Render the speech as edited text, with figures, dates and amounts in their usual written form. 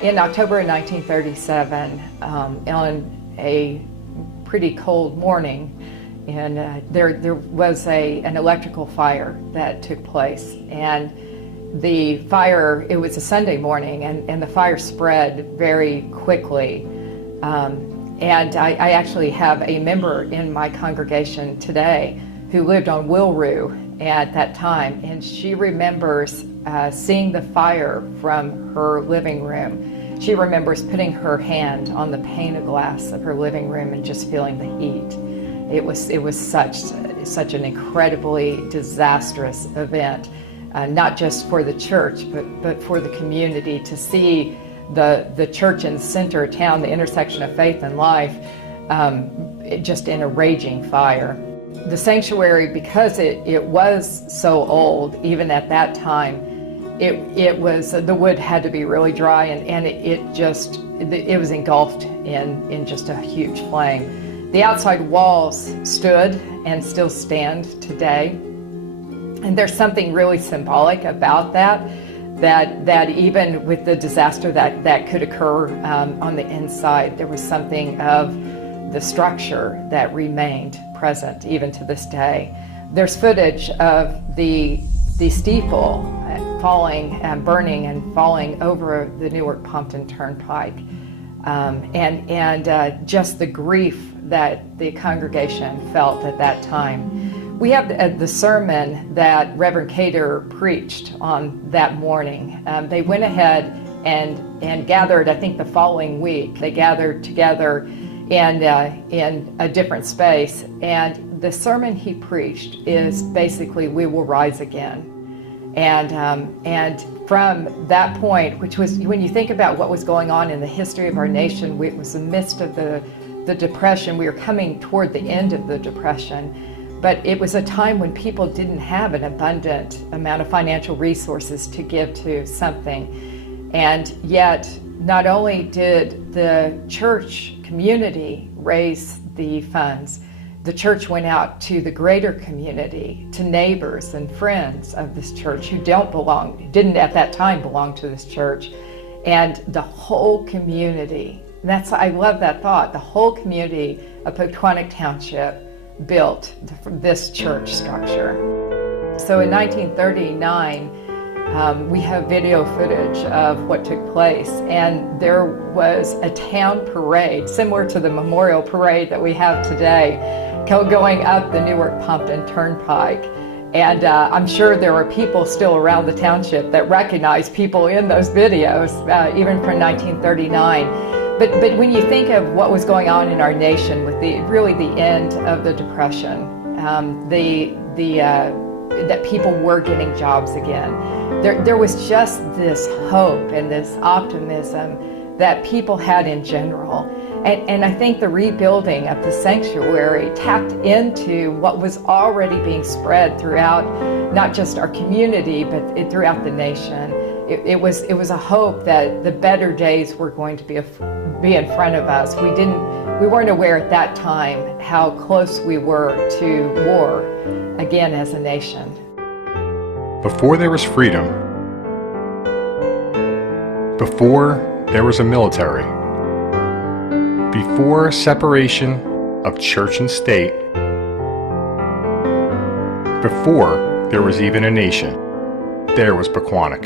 In October of 1937, on a pretty cold morning, and there was an electrical fire that took place, and the fire, it was a Sunday morning, and the fire spread very quickly. And I actually have a member in my congregation today who lived on Wilroo at that time, and she remembers seeing the fire from her living room. She remembers putting her hand on the pane of glass of her living room and just feeling the heat. It was such an incredibly disastrous event, not just for the church, but for the community, to see the church in the center of town, the intersection of faith and life, just in a raging fire. The sanctuary, because it was so old, even at that time, it was, the wood had to be really dry, and it was engulfed in just a huge flame. The outside walls stood and still stand today, and there's something really symbolic about that even with the disaster that could occur on the inside, there was something of the structure that remained present even to this day. There's footage of the steeple falling and burning and falling over the Newark-Pompton Turnpike, and just the grief that the congregation felt at that time. We have the sermon that Reverend Cater preached on that morning. They went ahead and gathered, I think the following week, they gathered together in a different space, and the sermon he preached is basically, "We will rise again." And from that point, which was, when you think about what was going on in the history of our nation, it was the midst of the Depression. We were coming toward the end of the Depression, but it was a time when people didn't have an abundant amount of financial resources to give to something. And yet, not only did the church community raise the funds, the church went out to the greater community, to neighbors and friends of this church who didn't at that time belong to this church, and the whole community. I love that thought. The whole community of Pequannock Township built this church structure. So in 1939, we have video footage of what took place, and there was a town parade similar to the memorial parade that we have today, going up the Newark-Pompton Turnpike. And I'm sure there are people still around the township that recognize people in those videos, even from 1939. But when you think of what was going on in our nation with really the end of the Depression, that people were getting jobs again, there was just this hope and this optimism that people had in general. And I think the rebuilding of the sanctuary tapped into what was already being spread throughout not just our community, but throughout the nation. It was a hope that the better days were going to be in front of us. We weren't aware at that time how close we were to war again as a nation. Before there was freedom, before there was a military, before separation of church and state, before there was even a nation, there was Pequannock.